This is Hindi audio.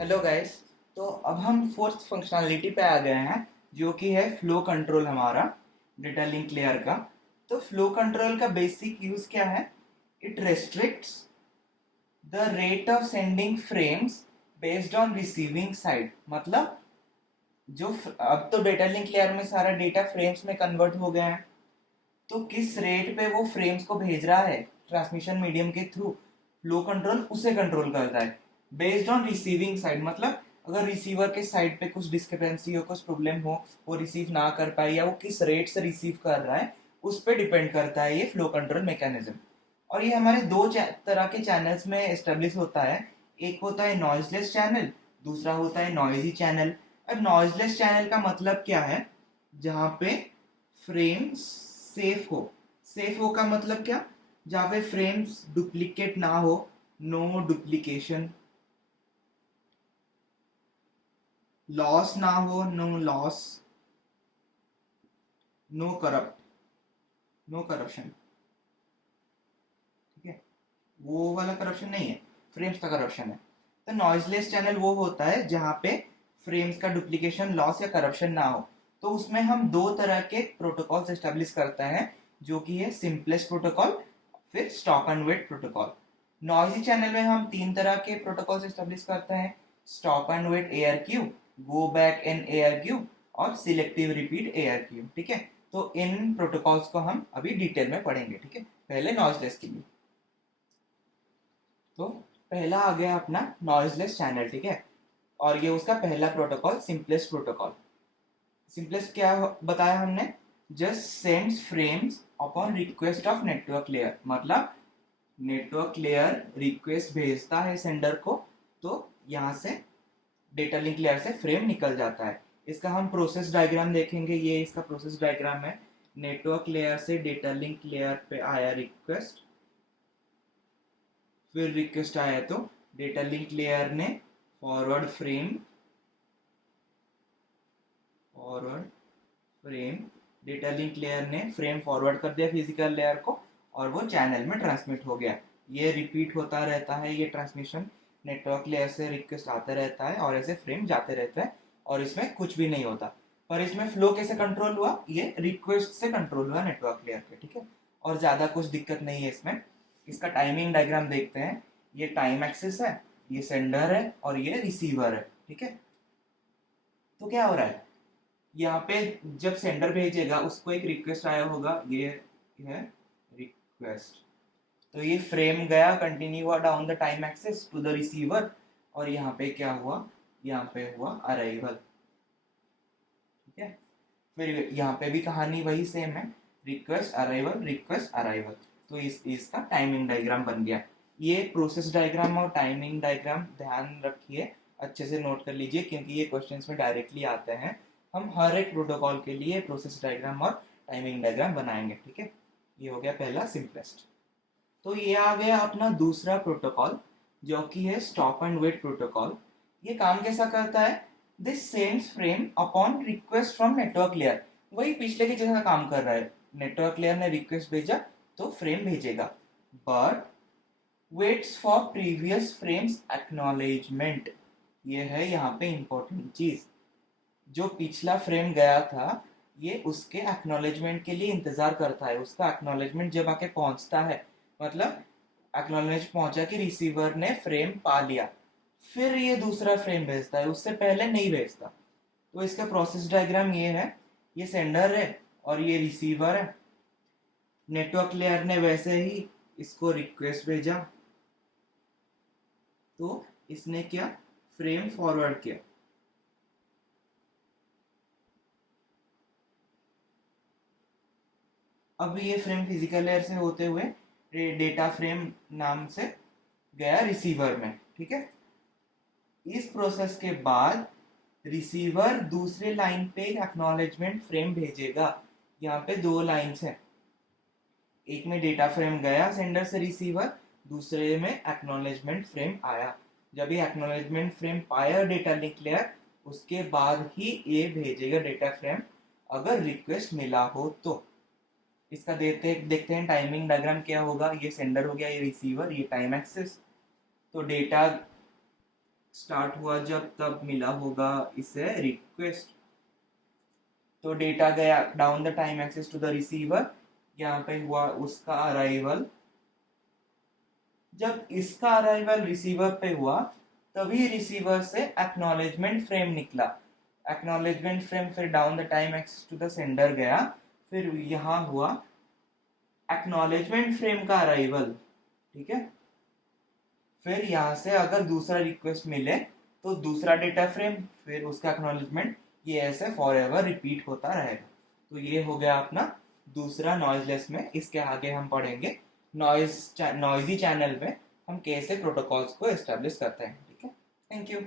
Hello guys. तो अब हम फोर्थ फंक्शनैलिटी पे आ गए हैं जो कि है फ्लो कंट्रोल हमारा डेटा लिंक लेयर का। तो फ्लो कंट्रोल का बेसिक यूज क्या है? It restricts the rate of sending frames based on receiving side. मतलब अब तो डेटा लिंक लेयर में सारा डेटा फ्रेम्स में कन्वर्ट हो गया है, तो किस रेट पे वो फ्रेम्स को भेज रहा है ट्रांसमिशन मीडियम के थ्रू, फ्लो कंट्रोल उसे कंट्रोल करता है बेस्ड ऑन रिसीविंग साइड। मतलब अगर रिसीवर के साइड पे कुछ डिस्क्रिपेंसी हो, कुछ प्रॉब्लम हो, वो रिसीव ना कर पाए या वो किस रेट से रिसीव कर रहा है, उस पर डिपेंड करता है ये फ्लो कंट्रोल मैकेनिज्म। और ये हमारे दो तरह के चैनल्स में एस्टेब्लिश होता है। एक होता है नॉइजलेस चैनल, दूसरा होता है नॉइजी चैनल। अब नॉइजलेस चैनल का मतलब क्या है? जहाँ पे फ्रेम सेफ हो। सेफ हो का मतलब क्या? जहाँ पे फ्रेम्स डुप्लीकेट ना हो, नो डुप्लीकेशन, लॉस ना हो, no loss, no corrupt, no corruption. ठीक है, वो वाला करप्शन नहीं है, फ्रेम्स का करप्शन है। तो नॉइजलेस चैनल वो होता है जहाँ पे फ्रेम्स का डुप्लीकेशन, लॉस या करप्शन ना हो। तो उसमें हम दो तरह के प्रोटोकॉल्स एस्टेब्लिश करते हैं, जो कि है सिंपलेस्ट प्रोटोकॉल, फिर stop and wait protocol. Noisy channel में हम तीन तरह के प्रोटोकॉल्स एस्टेब्लिश करते हैं: stop and wait ARQ, go back N ARQ, और सिलेक्टिव रिपीट ARQ। ठीक है, तो इन प्रोटोकॉल्स को हम अभी डिटेल में पढ़ेंगे। ठीक है, पहले नॉइजलेस के लिए। तो पहला आ गया अपना नॉइजलेस चैनल। ठीक है, और ये उसका पहला प्रोटोकॉल सिंपलेस्ट प्रोटोकॉल। सिंपलेस्ट क्या बताया हमने? Just sends frames upon request of network layer. मतलब नेटवर्क लेयर रिक्वेस्ट भेजता है सेंडर को, तो यहाँ से डेटा लिंक लेयर से फ्रेम निकल जाता है। इसका हम प्रोसेस डायग्राम देखेंगे। ये इसका प्रोसेस डायग्राम है। नेटवर्क लेयर से डेटा लिंक लेयर पे आया रिक्वेस्ट, फिर रिक्वेस्ट आया तो डेटा लिंक लेयर ने forward frame, forward frame, data link layer ने फ्रेम फॉरवर्ड कर दिया फिजिकल लेयर को, और वो चैनल में ट्रांसमिट हो गया। ये रिपीट होता रहता है, ये ट्रांसमिशन नेटवर्क लेयर से रिक्वेस्ट आता रहता है और ऐसे फ्रेम जाते रहता है, और इसमें कुछ भी नहीं होता। पर इसमें फ्लो कैसे कंट्रोल हुआ? ये रिक्वेस्ट से कंट्रोल हुआ नेटवर्क लेयर के। ठीक है, और ज़्यादा कुछ दिक्कत नहीं है इसमें। इसका टाइमिंग डायग्राम देखते हैं। ये टाइम एक्सिस है, ये सेंडर है और ये रिसीवर है। ठीक है, तो क्या हो रहा है यहाँ पे? जब सेंडर भेजेगा उसको एक रिक्वेस्ट आया होगा, ये है रिक्वेस्ट। तो ये फ्रेम गया, कंटिन्यू हुआ down the time axis to the receiver, और यहाँ पे क्या हुआ? यहाँ पे हुआ अराइवल। ठीक है, फिर यहाँ पे भी कहानी वही सेम है, रिक्वेस्ट अराइवल, रिक्वेस्ट अराइवल। तो इसका टाइमिंग डायग्राम बन गया। ये प्रोसेस डायग्राम और टाइमिंग डायग्राम ध्यान रखिए, अच्छे से नोट कर लीजिए, क्योंकि ये क्वेश्चंस में डायरेक्टली आते हैं। हम हर एक प्रोटोकॉल के लिए प्रोसेस डायग्राम और टाइमिंग डायग्राम बनाएंगे। ठीक है, ये हो गया पहला सिंपलेस्ट। तो ये आ गया अपना दूसरा प्रोटोकॉल, जो कि है स्टॉप एंड वेट प्रोटोकॉल। ये काम कैसा करता है? This sends frame upon request from network layer. वही पिछले के जैसा काम कर रहा है। नेटवर्क लेयर ने रिक्वेस्ट भेजा तो फ्रेम भेजेगा, but waits for previous frames acknowledgement. ये है यहाँ पे इंपॉर्टेंट चीज। जो पिछला फ्रेम गया था, ये उसके एक्नॉलेजमेंट के लिए इंतजार करता है। उसका एक्नॉलेजमेंट जब आके पहुंचता है, मतलब एक्नॉलेज पहुंचा कि रिसीवर ने फ्रेम पा लिया, फिर ये दूसरा फ्रेम भेजता है, उससे पहले नहीं भेजता। तो इसका प्रोसेस डायग्राम ये है। ये सेंडर है और ये रिसीवर है। नेटवर्क लेयर ने वैसे ही इसको रिक्वेस्ट भेजा, तो इसने क्या? फ्रेम फॉरवर्ड किया। अब ये फ्रेम फिजिकल लेयर से होते हुए डेटा फ्रेम नाम से गया रिसीवर में। ठीक है, इस प्रोसेस के बाद रिसीवर दूसरे लाइन पे एक एक्नॉलेजमेंट फ्रेम भेजेगा। यहाँ पे दो लाइंस हैं, एक में डेटा फ्रेम गया सेंडर से रिसीवर, दूसरे में एक्नॉलेजमेंट फ्रेम आया। जब ये एक्नॉलेजमेंट फ्रेम पाया डेटा लिंक लेयर, उसके बाद ही ये भेजेगा डेटा फ्रेम, अगर रिक्वेस्ट मिला हो तो। इसका देखते हैं टाइमिंग डायग्राम क्या होगा। ये सेंडर हो गया, ये रिसीवर, ये टाइम एक्सिस। तो डेटा स्टार्ट हुआ जब तब मिला होगा इसे रिक्वेस्ट। तो डेटा गया down the time axis to the receiver, यहाँ पे हुआ उसका अराइवल। जब इसका अराइवल रिसीवर पे हुआ तभी रिसीवर से एक्नॉलेजमेंट फ्रेम निकला। एक्नॉलेजमेंट फ्रेम फिर down the time axis to the sender गया, फिर यहाँ हुआ एक्नॉलेजमेंट फ्रेम का अराइवल। ठीक है, फिर यहाँ से अगर दूसरा रिक्वेस्ट मिले तो दूसरा डेटा फ्रेम, फिर उसका एक्नॉलेजमेंट, ये ऐसे फॉर एवर रिपीट होता रहेगा। तो ये हो गया अपना दूसरा नॉइजलेस में। इसके आगे हम पढ़ेंगे नॉइजी चैनल में हम कैसे प्रोटोकॉल्स को एस्टेब्लिश करते हैं। ठीक है, थैंक यू।